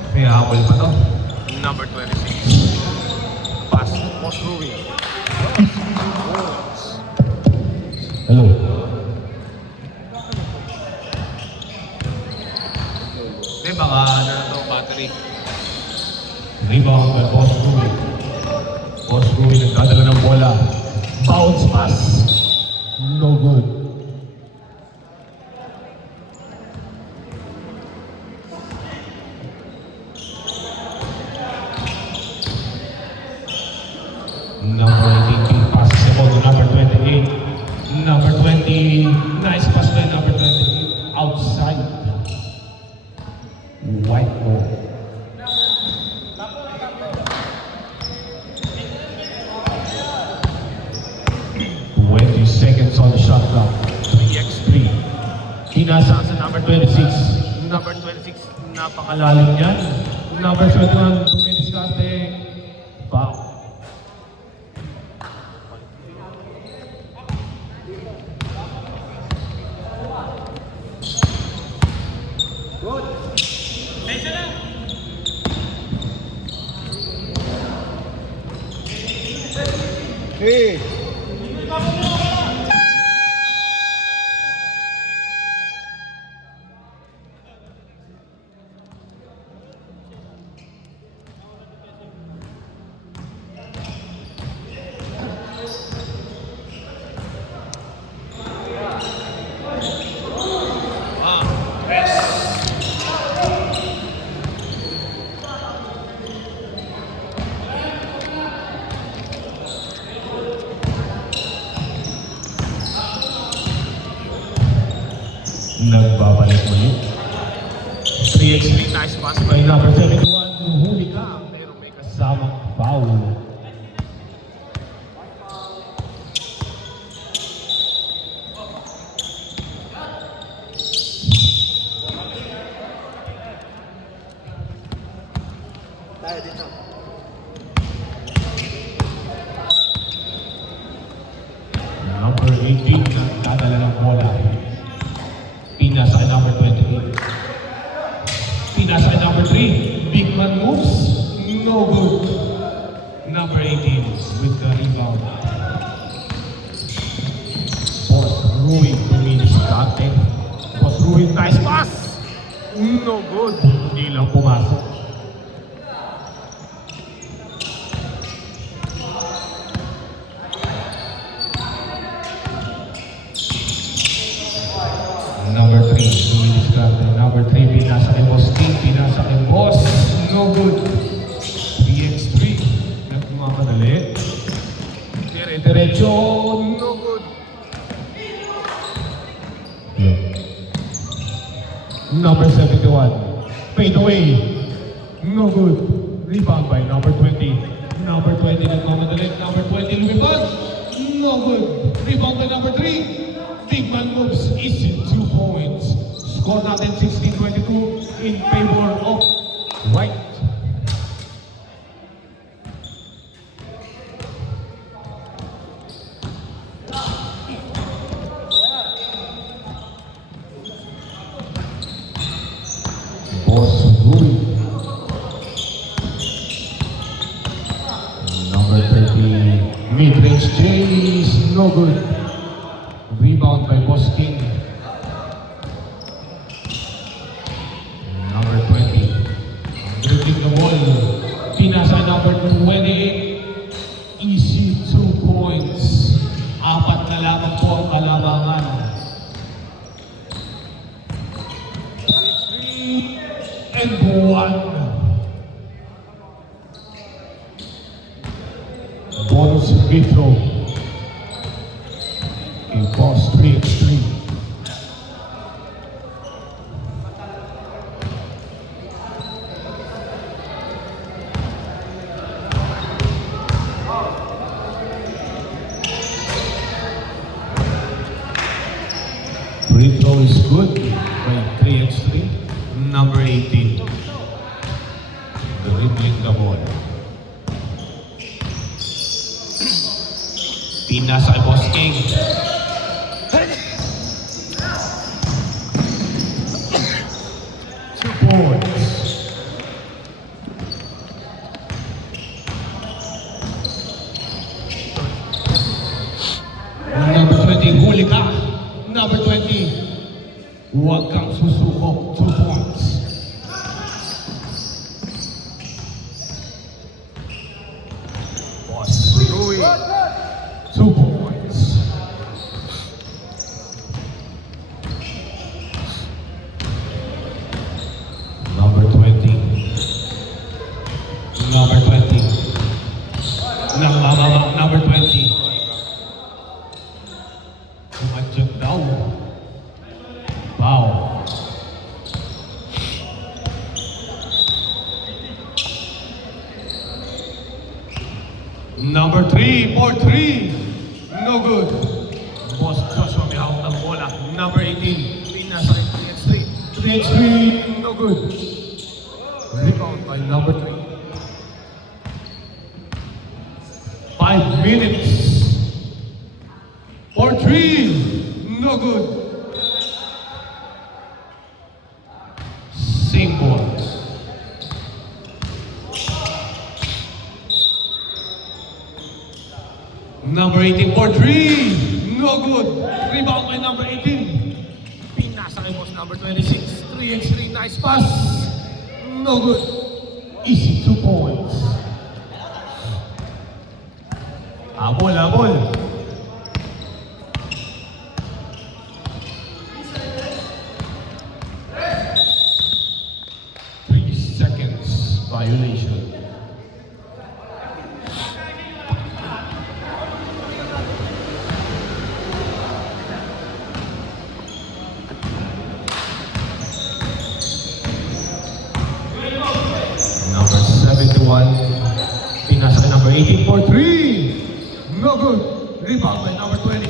to. May habol pa to. Number 26. Pass. Post Rui. Hello. Hindi, baka ano na to, battery. Rebound by Boss Rui. Boss Rui nagdadala ng bola. Bounce pass. No good. Number 18, big pass is about to number 28. Number 20, nice pass by number 28. Outside. White ball. 20 seconds on the shot clock. 3x3. Pinasa sa number 26. Number 26, Napakalalim yan. Number 21, dumidiskarte. Foul. Hey! Nagbabalik ulit. 3x3, nice pass by By number 71, huli ka. Pero may kasamang foul. tayo dito. Number 18, nagdadala ng bola. Pinasa kay number 28. Pinasa kay number 3. Big man moves. No good. Number 18 with the rebound. Boss Rui dumidiskarte. Boss Rui, nice pass. No good. Hindi lang pumasok. Number 3, dumidiskarte. Number 3, pinasa kay Boss King. Pinasa kay Boss. No good. 3x3. Nagmamadali. Dire-diretso. No good. Number 71. Fade away. No good. Rebound by number 20. Number 20 nagmamadali. Number 20 lumipad. No good. Rebound by number 3. Big man moves. Easy 2 points. Score natin 16-22 in favor of White. Boss Rui. Number 30, mid-range Jays, no good. Rebound by Boss King. Number 20, dribbling the ball. Pinasa number 28, easy 2 points. 4 na lamang po ang kalabangan. 3 and 1. Bonus free throw. A Boss 3x3. Free throw is good by 3x3. Number 18. Dribbling the ball. Pinasa kay Boss King. Two points. number 20. Huwag kang susuko. 2 points. Boss. 2 points. Number 20. Number 20. Number 20. Tumadyak daw. Wow. Number 3, 4-3. No good. Boss Joshua may hawak ng bola. Number 18. Pinasa kay 3x3. 3-3. No good. Rebound by number 3. 5 minutes. 4-3. No good. Same ball. Number 18 for 3. No good. Rebound by number 18. Pinasa kay boss number 26. 3x3. Nice pass. No good. Easy 2 points. Abol, abol. Violation. Number 71. Pinasa kay number 18 for 3. No good. Rebound by number 20.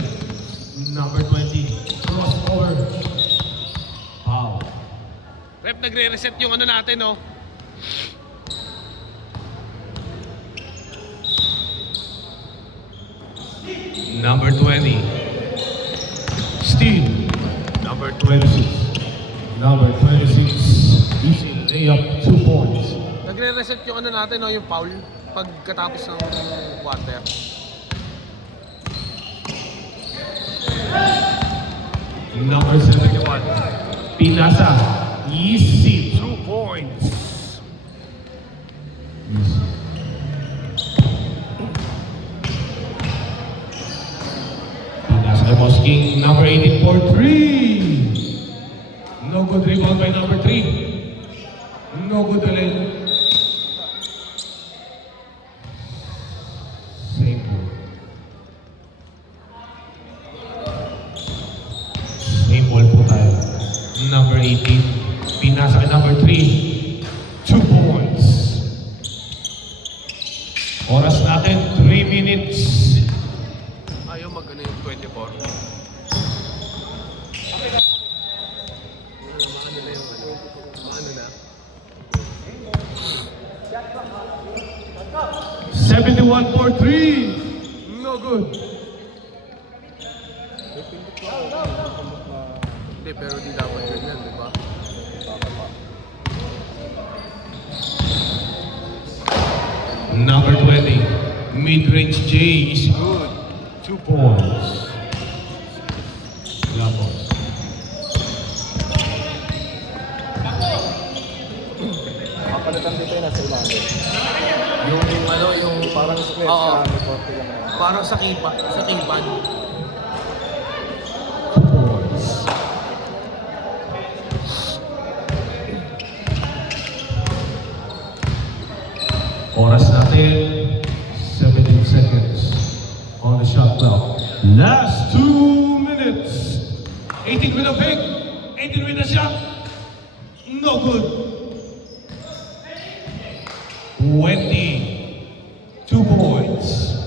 Number 20. Crossover. Foul. Rep, nagre-reset yung ano natin, no? Number 20. Steve. Number 26. Number 26. Easy layup 2 points. Nagre-reset yung ano natin, no? Yung foul. Pagkatapos ng quarter. Number 71. Pinasa. Easy 2 points. Easy. Pinasa kay Boss King. Number 18 for 3. No good rebound by number 3. No good ulit. Same ball. Same ball po tayo. Number 18. Pinasa kay number 3. 2 points. Oras natin, 3 minutes. Ayaw mag-ano yung 24. Maano na yung ano? Maano na? 71 for 3. No good. Hindi, pero di dapat ganyan, di ba? Number 20. Mid-range J is good. 2 points. Labos. Kapalitan dito yung nasa ilalim. Yung ano, yung Parang square Oo. sa ano, konti lang. Parang sa kiba, sa kiban. 2 points. Oras natin, 17 seconds on the shot clock. Last 2 minutes. 18 with a pick, 18 with a shot. No good. 20. 2 points.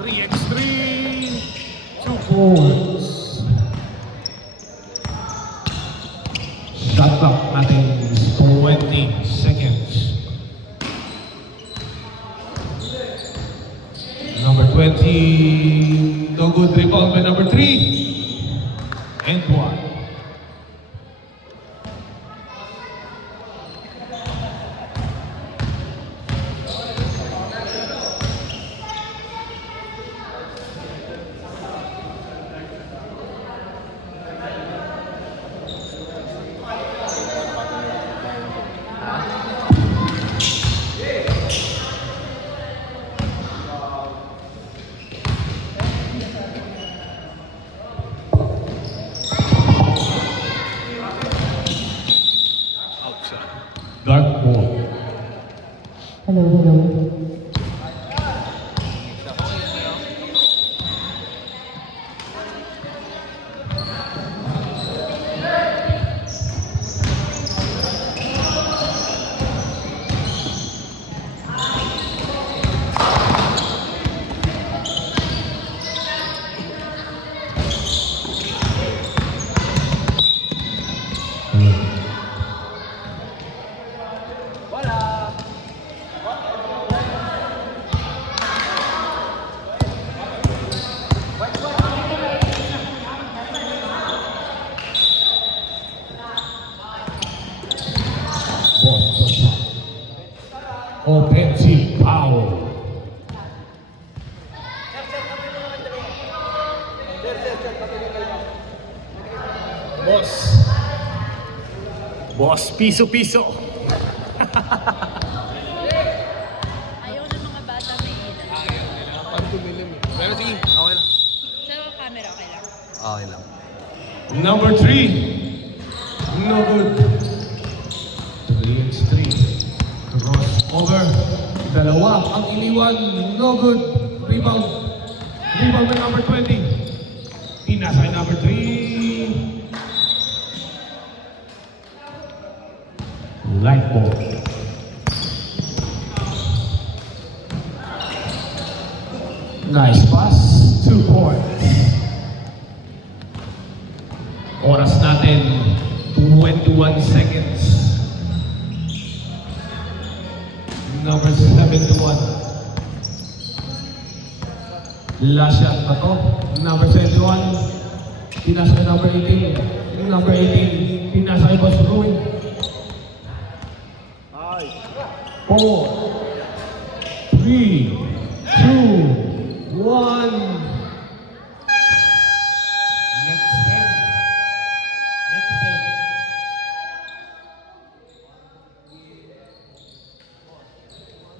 3x3. 2 points. Shot clock natin is 20 seconds. Number 20, no good rebound by number 3. And 1. Hello. Boston. Offensive foul. Boss. Boss, piso-piso. Ayaw ng mga bata may ilan. Pag tumilim eh. Pero sige, okay lang. Sa camera, okay lang. Okay lang. Number 3. No good. 3-3. Crossover. Dalawa ang iniwan. No good. Rebound. Rebound by number 20. Pinasa kay number 3. Light ball. Nice pass. 2 points. Oras natin, 21 seconds. Number 71. Last shot na to. Number 71. Pinasa kay number 18. Number 18. Pinasa kay Boss Ruin. Ay! 4, 3, 2, 1. Next 10. Next 10.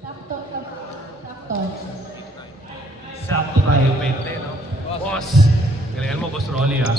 Sakto. Sakto. Sakto tayo 20, no? Boss! Galingan mo, Boss Rolly, ha?